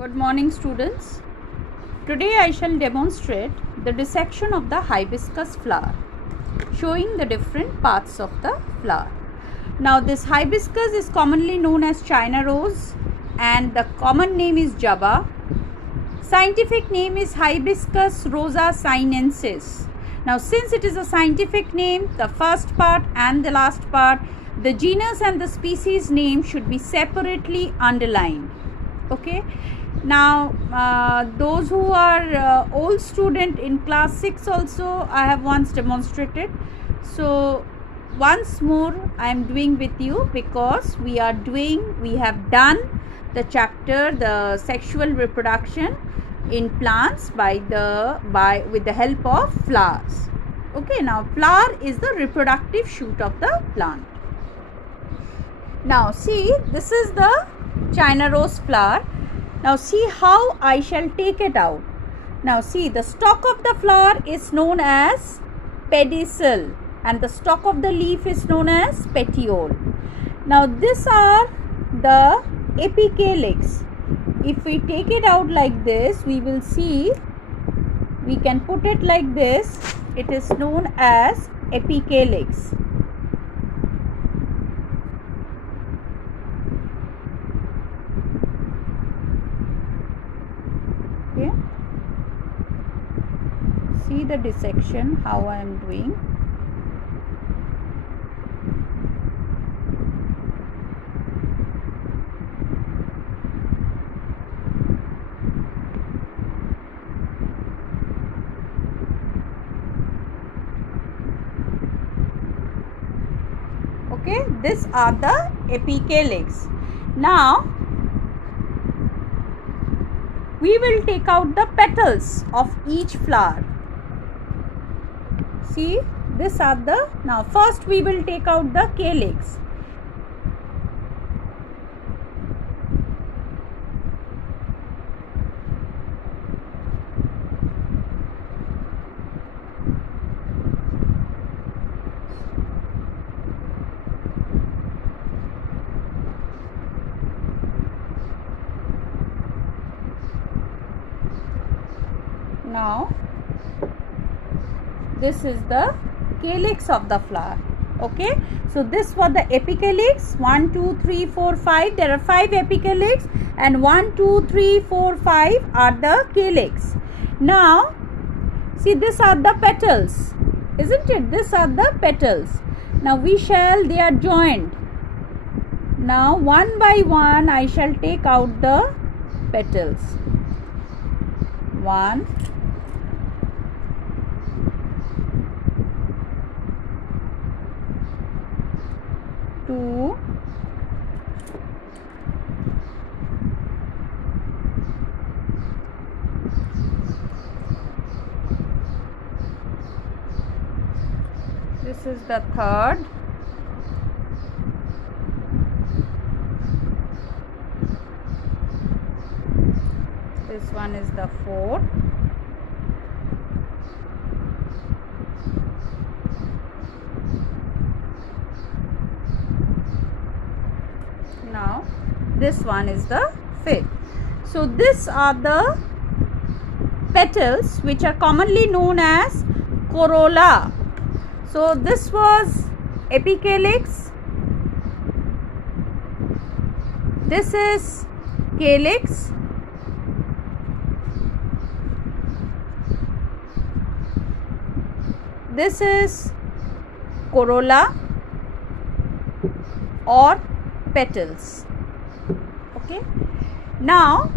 Good morning, students. Today I shall demonstrate the dissection of the hibiscus flower, showing the different parts of the flower. Now this hibiscus is commonly known as China rose and the common name is Java. Scientific name is Hibiscus rosa sinensis. Now since it is a scientific name, the first part and the last part, the genus and the species name should be separately underlined. Okay. Now those who are old student in class 6 also I have once demonstrated. So once more I am doing with you because we have done the chapter the sexual reproduction in plants with the help of flowers. Okay, now flower is the reproductive shoot of the plant. Now see, this is the China rose flower. Now see how I shall take it out. Now see, the stalk of the flower is known as pedicel and the stalk of the leaf is known as petiole. Now these are the apicalyx. If we take it out like this, we will see, we can put it like this. It is known as apicalyx. Okay. See the dissection how I am doing. Okay, these are the apicalyx. Now we will take out the petals of each flower. See, these are the, now first we will take out the calyx. Now this is the calyx of the flower. Okay, so this was the apicalyx. 1 2 3 4 5, there are 5 apicalyx and 1 2 3 4 5 are the calyx. Now see, these are the petals, isn't it? These are the petals. Now they are joined. Now one by one I shall take out the petals. 1 2 this is the third, this one is the fourth, now this one is the fifth. So these are the petals which are commonly known as corolla. So this was apicalyx, this is calyx, this is corolla or petals. Okay, now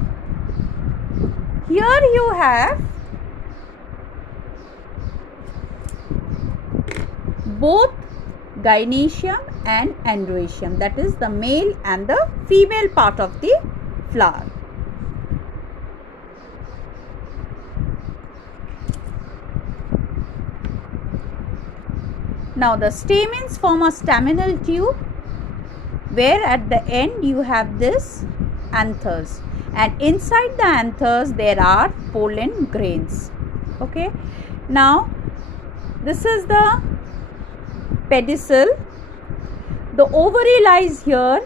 here you have both gynoecium and androecium, that is the male and the female part of the flower. Now the stamens form a staminal tube where at the end you have this anthers and inside the anthers there are pollen grains. Okay, now this is the pedicel. The ovary lies here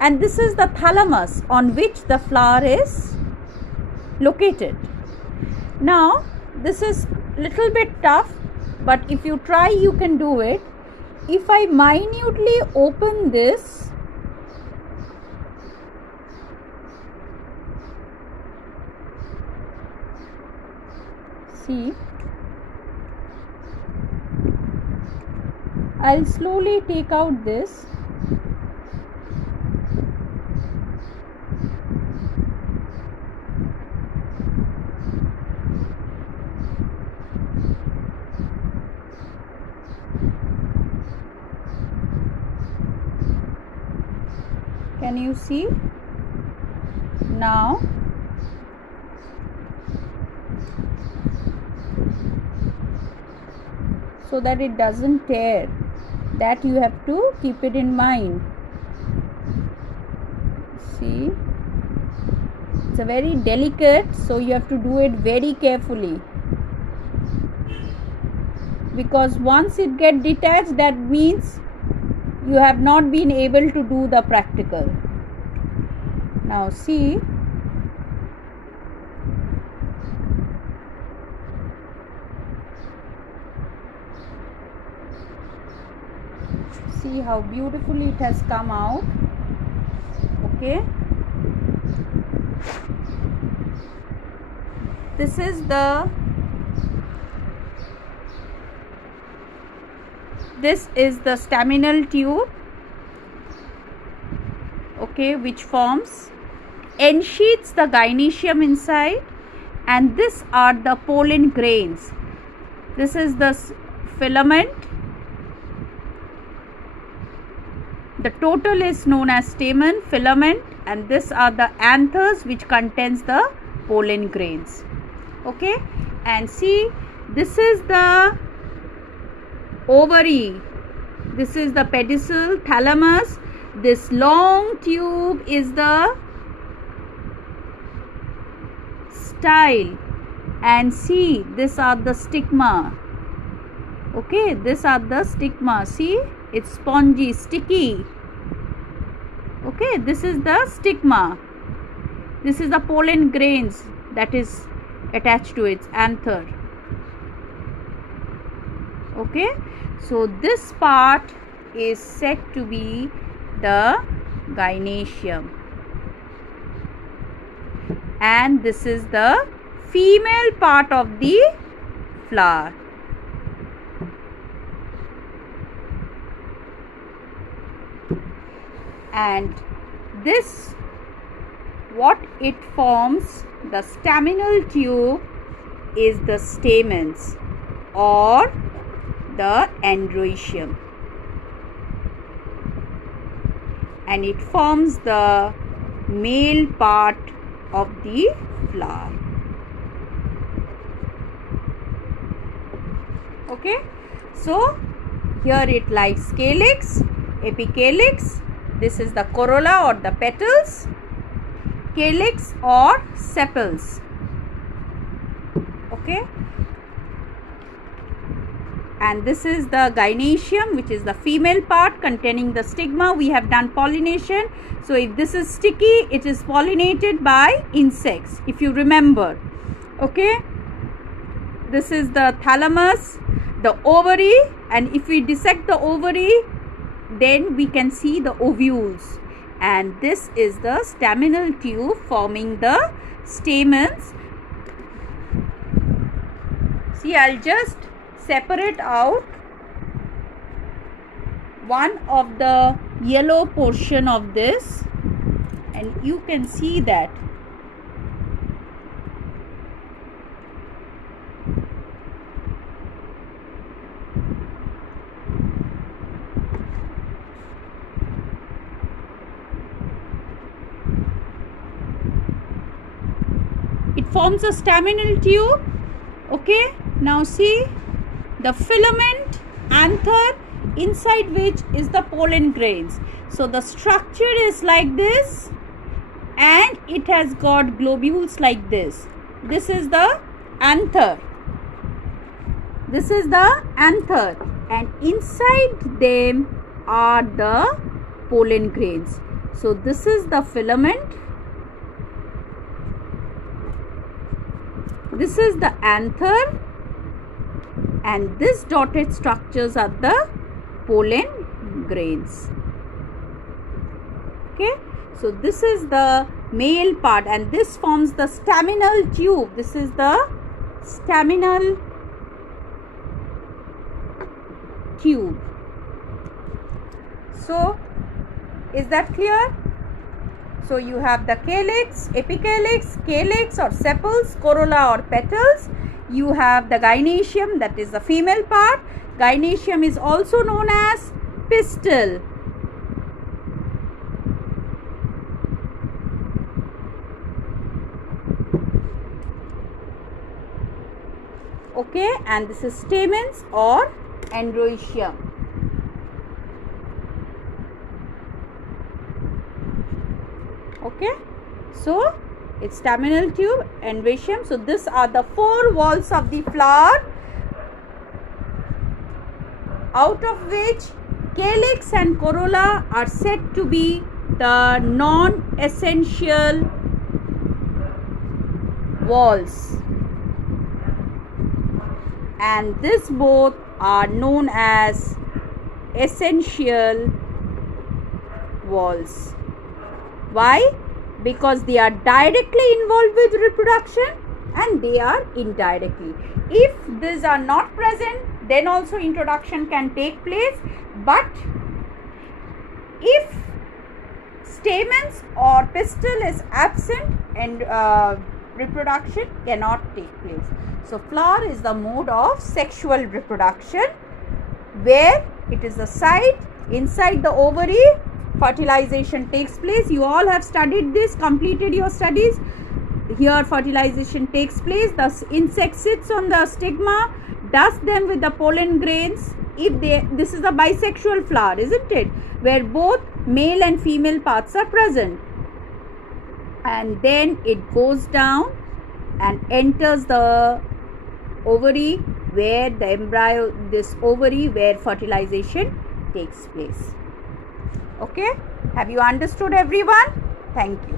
and this is the thalamus on which the flower is located. Now this is little bit tough, but if you try you can do it. If I minutely open this, see, I'll slowly take out this. Can you see? Now so that it doesn't tear, that you have to keep it in mind. See, it's a very delicate, so you have to do it very carefully, because once it get detached, that means you have not been able to do the practical. Now see, see how beautifully it has come out. Okay, this is the staminal tube, okay, which ensheaths the gynoecium inside, and these are the pollen grains. This is the filament. The total is known as stamen, filament, and these are the anthers which contains the pollen grains. Okay, and see, this is the ovary, this is the pedicel, thalamus, this long tube is the style, and see, these are the stigma. Okay, these are the stigma. See, it's spongy, sticky. Okay, this is the stigma. This is the pollen grains that is attached to its anther. Okay, so this part is said to be the gynoecium, and this is the female part of the flower. And this, what it forms, the staminal tube, is the stamens or the androecium, and it forms the male part of the flower. Okay, so here it lies calyx, epicalyx. This is the corolla or the petals, calyx or sepals. Okay, and this is the gynoecium, which is the female part containing the stigma. We have done pollination. So if this is sticky, it is pollinated by insects, if you remember. Okay, this is the thalamus, the ovary, and if we dissect the ovary, then we can see the ovules, and this is the staminal tube forming the stamens. See, I'll just separate out one of the yellow portion of this, and you can see that it forms a staminal tube. Okay, now see the filament, anther, inside which is the pollen grains. So the structure is like this, and it has got globules like this. This is the anther. This is the anther, and inside them are the pollen grains. So this is the filament. This is the anther, and this dotted structures are the pollen grains. Okay, so this is the male part, and this forms the staminal tube. This is the staminal tube. So is that clear? So you have the calyx, epicalyx, calyx or sepals, corolla or petals. You have the gynoecium, that is the female part. Gynoecium is also known as pistil. Okay, and this is stamens or androecium. Okay, so it's staminal tube, androecium. So these are the four walls of the flower, out of which calyx and corolla are said to be the non-essential walls, and these both are known as essential walls. Why? Because they are directly involved with reproduction and they are indirectly. If these are not present, then also introduction can take place, but if stamens or pistil is absent, and reproduction cannot take place. So flower is the mode of sexual reproduction, where it is the site inside the ovary fertilization takes place. You all have studied this, completed your studies. Here fertilization takes place. The insect sits on the stigma, dusts them with the pollen grains. This is a bisexual flower, isn't it, where both male and female parts are present, and then it goes down and enters the ovary, where the embryo, this ovary where fertilization takes place. Okay, have you understood, everyone? Thank you.